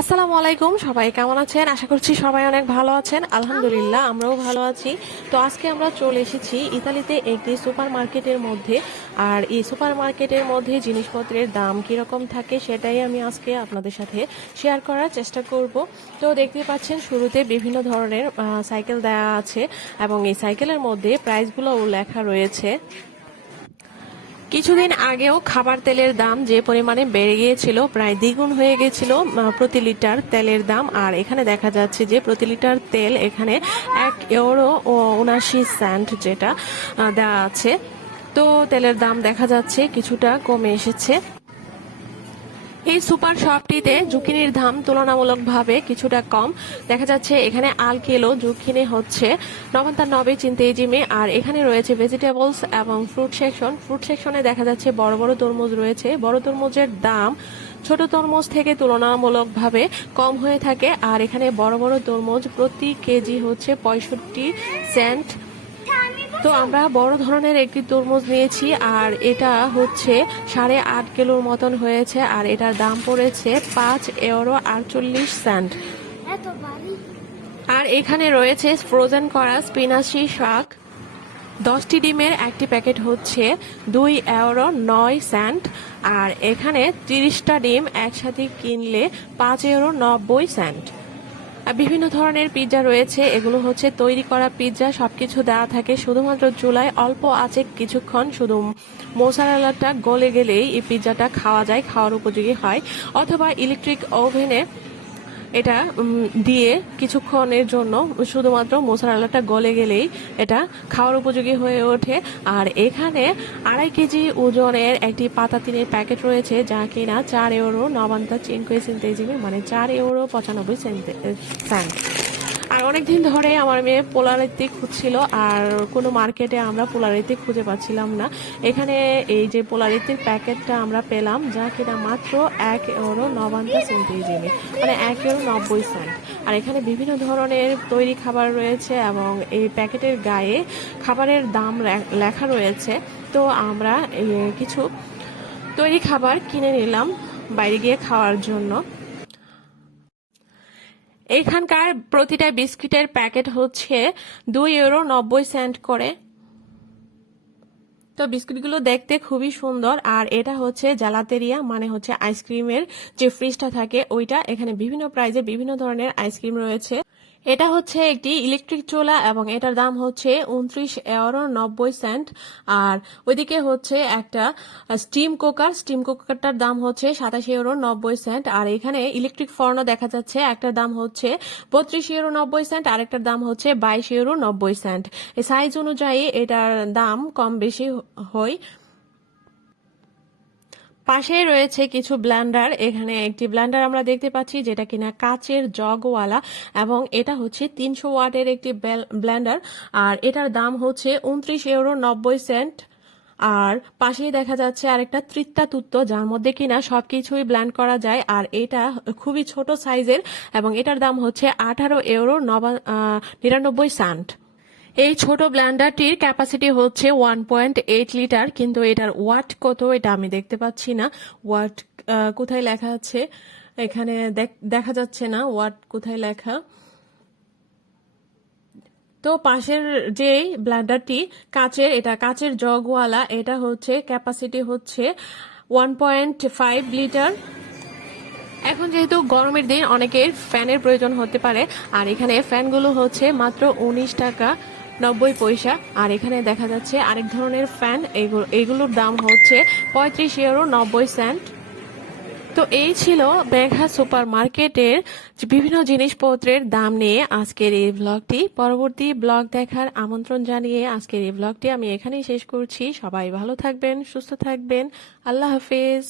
আসসালামু আলাইকুম, সবাই কেমন আছেন? আশা করছি সবাই অনেক ভালো আছেন। আলহামদুলিল্লাহ, আমরাও ভালো আছি। তো আজকে আমরা চলে এসেছি ইতালিতে একটি সুপার মার্কেটের মধ্যে। আর এই সুপার মার্কেটের মধ্যে জিনিসপত্রের দাম কীরকম থাকে সেটাই আমি আজকে আপনাদের সাথে শেয়ার করার চেষ্টা করব। তো দেখতে পাচ্ছেন, শুরুতে বিভিন্ন ধরনের সাইকেল দেওয়া আছে এবং এই সাইকেলের মধ্যে প্রাইসগুলোও লেখা রয়েছে। কিছুদিন আগেও খাবার তেলের দাম যে পরিমাণে বেড়ে গিয়েছিল, প্রায় দ্বিগুণ হয়ে গেছিল প্রতি লিটার তেলের দাম। আর এখানে দেখা যাচ্ছে যে প্রতি লিটার তেল এখানে এক ইউরো ও উনাশি সেন্ট যেটা দেওয়া আছে। তো তেলের দাম দেখা যাচ্ছে কিছুটা কমে এসেছে। এই সুপার শপটিতে জুকিনির দাম তুলনামূলকভাবে কিছুটা কম। দেখা যাচ্ছে এখানে আল কিলো জুকিনি হচ্ছে নবান্তানব্বই চিনতে জিমে আর এখানে রয়েছে ভেজিটেবলস এবং ফ্রুট সেকশন ফ্রুট সেকশনে দেখা যাচ্ছে বড় বড় তরমুজ রয়েছে। বড় তরমুজের দাম ছোট তরমুজ থেকে তুলনামূলকভাবে কম হয়ে থাকে, আর এখানে বড় বড় তরমুজ প্রতি কেজি হচ্ছে পঁয়ষট্টি সেন্ট। তো আমরা বড় ধরনের একটি তরমুজ নিয়েছি আর এটা হচ্ছে সাড়ে আট কিলোর মতন হয়েছে আর এটার দাম পড়েছে পাঁচ ইউরো আটচল্লিশ সেন্ট আর এখানে রয়েছে ফ্রোজেন করা স্পিনাচি শাক। দশটি ডিমের একটি প্যাকেট হচ্ছে দুই ইউরো নয় সেন্ট আর এখানে তিরিশটা ডিম একসাথে কিনলে পাঁচ ইউরো নব্বই সেন্ট বিভিন্ন ধরনের পিৎজা রয়েছে। এগুলো হচ্ছে তৈরি করা পিৎজা সবকিছু দেওয়া থাকে। শুধুমাত্র চুলায় অল্প আছে কিছুক্ষণ শুধু মোসারেলাটা গলে গেলেই এই পিৎজাটা খাওয়া যায়, খাওয়ার উপযোগী হয়। অথবা ইলেকট্রিক ওভেনে এটা দিয়ে কিছুক্ষণের জন্য শুধুমাত্র মোসারালাটা গলে গেলেই এটা খাওয়ার উপযোগী হয়ে ওঠে। আর এখানে আড়াই কেজি ওজনের একটি পাতা তিনের প্যাকেট রয়েছে, যা কিনা চার ইউরো নবান্তা চিনকুয়ে সেন্টেজিমে মানে চার ইউরো পঁচানব্বই সেন্টে সেন্ট আর অনেকদিন ধরে আমার মেয়ে পোলারিতে খুঁজছিল আর কোনো মার্কেটে আমরা পোলারিতে খুঁজে পাচ্ছিলাম না। এখানে এই যে পোলারিতির প্যাকেটটা আমরা পেলাম, যা কিনা মাত্র এক ইউরো নবান্তা সেন্টেজিমে মানে এক ইউরো নব্বই সেন্ট আর এখানে বিভিন্ন ধরনের তৈরি খাবার রয়েছে এবং এই প্যাকেটের গায়ে খাবারের দাম লেখা রয়েছে। তো আমরা কিছু তৈরি খাবার কিনে নিলাম বাইরে গিয়ে খাওয়ার জন্য। এখানকার প্রতিটা বিস্কিটের প্যাকেট হচ্ছে দুই ইউরো নব্বই সেন্ট করে। তো বিস্কুটগুলো দেখতে খুবই সুন্দর। আর এটা হচ্ছে জালাতেরিয়া মানে হচ্ছে আইসক্রিমের যে ফ্রিজটা থাকে, ওইটা এখানে বিভিন্ন প্রাইজে বিভিন্ন ধরনের আইসক্রিম রয়েছে। এটা হচ্ছে একটি ইলেকট্রিক চোলা এবং এটার দাম হচ্ছে উনত্রিশ ইউরো নব্বই সেন্ট। আর ওইদিকে হচ্ছে একটা স্টিম কুকার। স্টিম কুকারটার দাম হচ্ছে সাতাশ ইউরো নব্বই সেন্ট। আর এখানে ইলেকট্রিক ফর্ন দেখা যাচ্ছে। একটার দাম হচ্ছে বত্রিশ ইউরো নব্বই সেন্ট আরেকটার দাম হচ্ছে বাইশ ইউরো নব্বই সেন্ট। সাইজ অনুযায়ী এটার দাম কম বেশি হয়। পাশে রয়েছে কিছু ব্লেন্ডার এখানে একটি ব্লেন্ডার আমরা দেখতে পাচ্ছি যেটা কিনা কাচের জগওয়ালা এবং এটা হচ্ছে তিনশো ওয়াটের একটি ব্লেন্ডার আর এটার দাম হচ্ছে উনত্রিশ ইউরো নব্বই সেন্ট। আর পাশেই দেখা যাচ্ছে আরেকটা তৃত্তা তুত্ত যার মধ্যে কিনা সবকিছুই ব্ল্যান্ড করা যায়। আর এটা খুবই ছোট সাইজের এবং এটার দাম হচ্ছে আঠারো ইউরো নবা নিরানব্বই সেন্ট। এই ছোট ব্ল্যান্ডারটির ক্যাপাসিটি হচ্ছে ওয়ান পয়েন্ট এইট লিটার কিন্তু এটার ওয়াট কত এটা আমি দেখতে পাচ্ছি না। ওয়াট কোথায় লেখা আছে? এখানে দেখ- যাচ্ছে না ওয়াট কোথায় লেখা। তো পাশের যে ব্লেন্ডারটি কাচের, এটা কাচের জগওয়ালা, এটা হচ্ছে ক্যাপাসিটি হচ্ছে ওয়ান পয়েন্ট ফাইভ লিটার এখন যেহেতু গরমের দিন, অনেকের ফ্যানের প্রয়োজন হতে পারে, আর এখানে ফ্যানগুলো হচ্ছে মাত্র উনিশ টাকা। নব্বই পয়সা। আর এখানে দেখা যাচ্ছে আরেক ধরনের ফ্যান এগুলো এগুলোর দাম হচ্ছে পঁয়ত্রিশ ইউরো নব্বই সেন্ট তো এই ছিল মেঘা সুপার মার্কেটের বিভিন্ন জিনিসপত্রের দাম নিয়ে আজকের এই ব্লগটি পরবর্তী ব্লগ দেখার আমন্ত্রণ জানিয়ে আজকের এই ব্লগটি আমি এখানেই শেষ করছি। সবাই ভালো থাকবেন, সুস্থ থাকবেন। আল্লাহ হাফিজ।